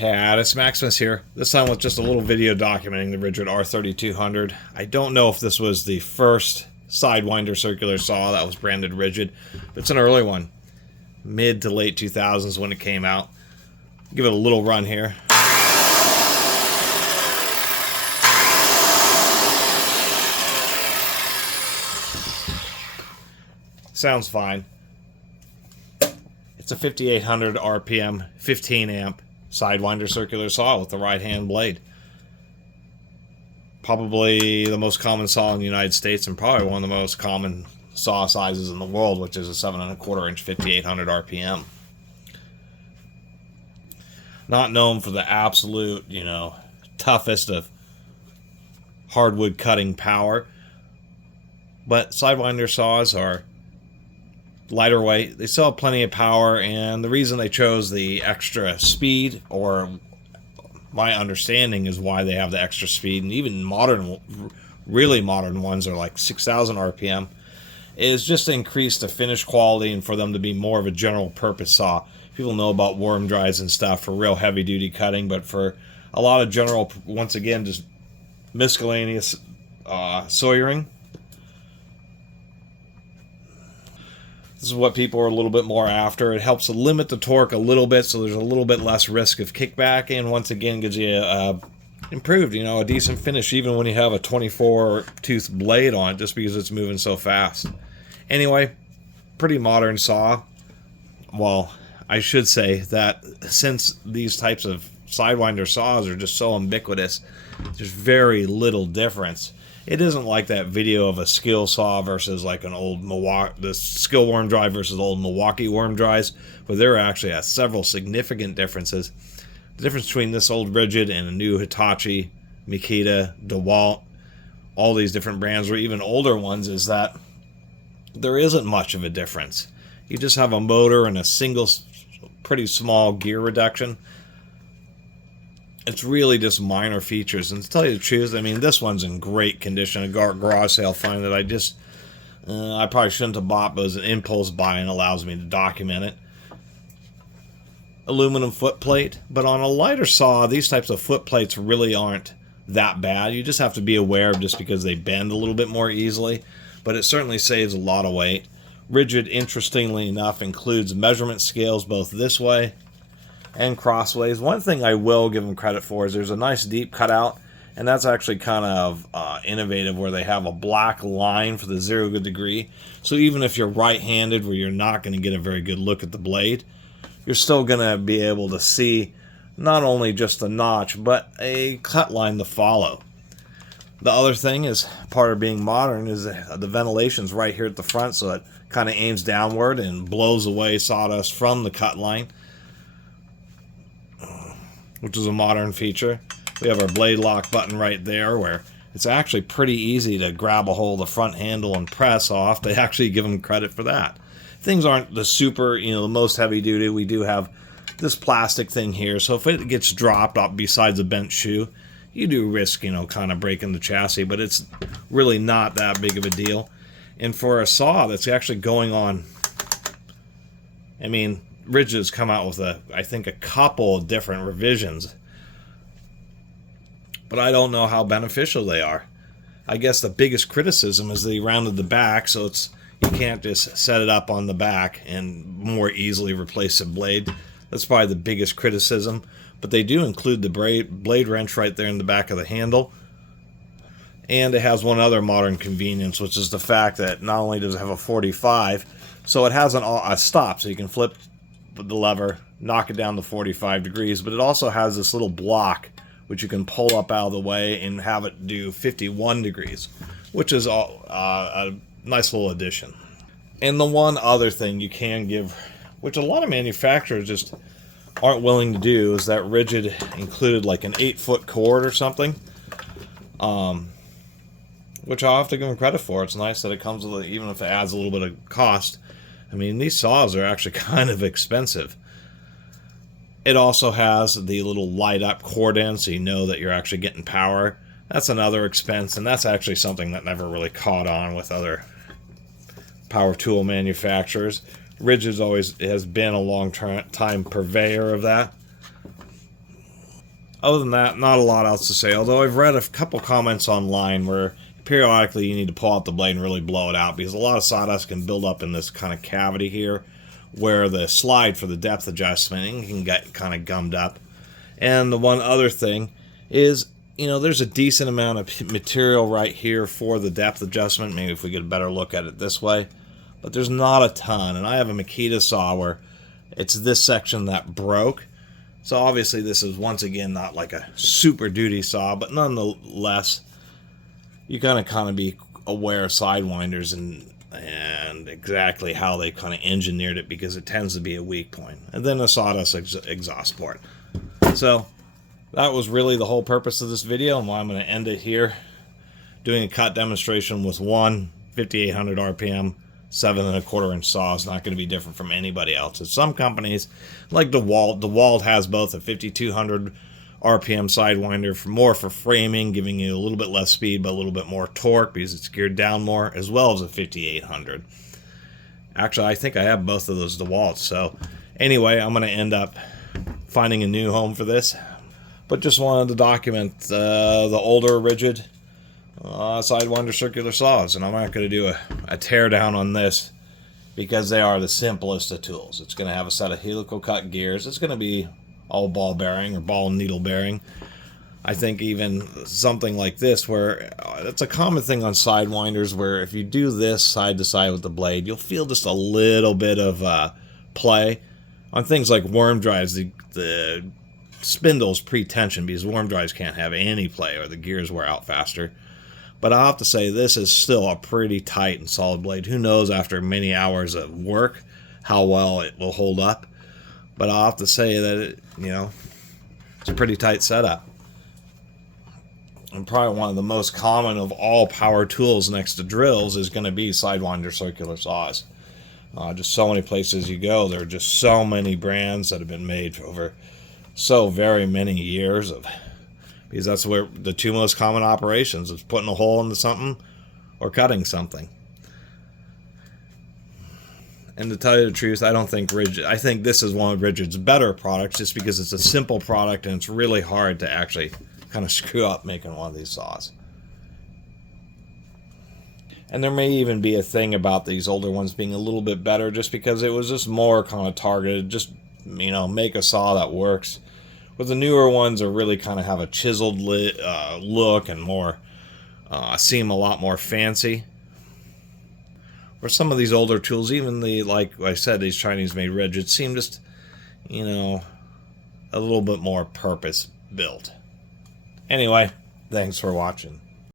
Catus, Maximus here. This time with just a little video documenting the Ridgid R3200. I don't know if this was the first SideWinder circular saw that was branded Ridgid, but it's an early one. Mid to late 2000s when it came out. Give it a little run here. Sounds fine. It's a 5800 RPM, 15 amp SideWinder circular saw with the right hand blade. Probably the most common saw in the United States and probably one of the most common saw sizes in the world, which is a 7 1/4 inch 5800 RPM. Not known for the absolute, toughest of hardwood cutting power, but SideWinder saws are lighter weight. They still have plenty of power, and the reason they chose the extra speed, or my understanding is why they have the extra speed, and even really modern ones are like 6,000 RPM, is just to increase the finish quality and for them to be more of a general purpose saw. People know about worm drives and stuff for real heavy duty cutting, but for a lot of general, once again, just miscellaneous sawyering, this is what people are a little bit more after. It helps to limit the torque a little bit, so there's a little bit less risk of kickback, and once again gives you improved, a decent finish even when you have a 24 tooth blade on it, just because it's moving so fast. Anyway, pretty modern saw. Well, I should say that since these types of SideWinder saws are just so ubiquitous, there's very little difference. It isn't like that video of a skill saw versus like an old the skill worm drive versus old Milwaukee worm drives, where there actually are several significant differences. The difference between this old Ridgid and a new Hitachi, Makita, DeWalt, all these different brands, or even older ones, is that there isn't much of a difference. You just have a motor and a single, pretty small gear reduction. It's really just minor features, and to tell you the truth, I mean, this one's in great condition. A garage sale find that I probably shouldn't have bought, but it was an impulse buy and allows me to document it. Aluminum foot plate, but on a lighter saw, these types of foot plates really aren't that bad. You just have to be aware of just because they bend a little bit more easily, but it certainly saves a lot of weight. Ridgid, interestingly enough, includes measurement scales both this way and crossways. One thing I will give them credit for is there's a nice deep cutout, and that's actually kind of innovative, where they have a black line for the 0 degree. So even if you're right-handed, where you're not going to get a very good look at the blade, you're still going to be able to see not only just the notch, but a cut line to follow. The other thing is, part of being modern, is the ventilation's right here at the front, so it kind of aims downward and blows away sawdust from the cut line, which is a modern feature. We have our blade lock button right there, where it's actually pretty easy to grab a hold of the front handle and press off. They actually give them credit for that. Things aren't the super, the most heavy duty. We do have this plastic thing here, so if it gets dropped off besides a bent shoe, you do risk, kind of breaking the chassis, but it's really not that big of a deal. And for a saw that's actually going on, I mean, Ridgid's come out with I think a couple of different revisions, but I don't know how beneficial they are. I guess the biggest criticism is they rounded the back, so you can't just set it up on the back and more easily replace the blade. That's probably the biggest criticism, but they do include the blade wrench right there in the back of the handle. And it has one other modern convenience, which is the fact that not only does it have a 45, so it has a stop, so you can flip the lever, knock it down to 45 degrees, but it also has this little block which you can pull up out of the way and have it do 51 degrees, which is a nice little addition. And the one other thing you can give, which a lot of manufacturers just aren't willing to do, is that Ridgid included like an 8-foot cord or something, which I'll have to give them credit for. It's nice that it comes with it, even if it adds a little bit of cost. I mean, these saws are actually kind of expensive. It also has the little light up cord end, so you know that you're actually getting power. That's another expense, and that's actually something that never really caught on with other power tool manufacturers. Ridgid always has been a long time purveyor of that. Other than that, not a lot else to say, although I've read a couple comments online where periodically you need to pull out the blade and really blow it out, because a lot of sawdust can build up in this kind of cavity here where the slide for the depth adjustment can get kind of gummed up. And the one other thing is, you know, there's a decent amount of material right here for the depth adjustment. Maybe if we get a better look at it this way. But there's not a ton. And I have a Makita saw where it's this section that broke. So obviously this is, once again, not like a super duty saw, but nonetheless, you gotta kind of be aware of Sidewinders and exactly how they kind of engineered it, because it tends to be a weak point. And then a sawdust exhaust port. So that was really the whole purpose of this video, and I'm going to end it here, doing a cut demonstration with one 5800 RPM 7¼ inch saw. Is not going to be different from anybody else's. Some companies, like DeWalt has both a 5200 RPM Sidewinder for framing, giving you a little bit less speed but a little bit more torque because it's geared down more, as well as a 5800. Actually, I think I have both of those DeWalts. So anyway, I'm going to end up finding a new home for this, but just wanted to document the older Ridgid Sidewinder circular saws, and I'm not going to do a tear down on this because they are the simplest of tools. It's going to have a set of helical cut gears. It's going to be all ball bearing or ball and needle bearing. I think even something like this, where it's a common thing on Sidewinders, where if you do this side to side with the blade, you'll feel just a little bit of play. On things like worm drives, the spindle's pre-tension because worm drives can't have any play or the gears wear out faster. But I'll have to say, this is still a pretty tight and solid blade. Who knows after many hours of work how well it will hold up. But I'll have to say that it's a pretty tight setup. And probably one of the most common of all power tools next to drills is going to be Sidewinder circular saws. Just so many places you go, there are just so many brands that have been made for over so very many years because that's where the two most common operations is putting a hole into something or cutting something. And to tell you the truth, I don't think Ridgid, I think this is one of Ridgid's better products, just because it's a simple product and it's really hard to actually kind of screw up making one of these saws. And there may even be a thing about these older ones being a little bit better just because it was just more kind of targeted, just, make a saw that works. But the newer ones are really kind of have a chiseled look and more, seem a lot more fancy. Where some of these older tools, even like I said, these Chinese-made Ridgid seem just, a little bit more purpose-built. Anyway, thanks for watching.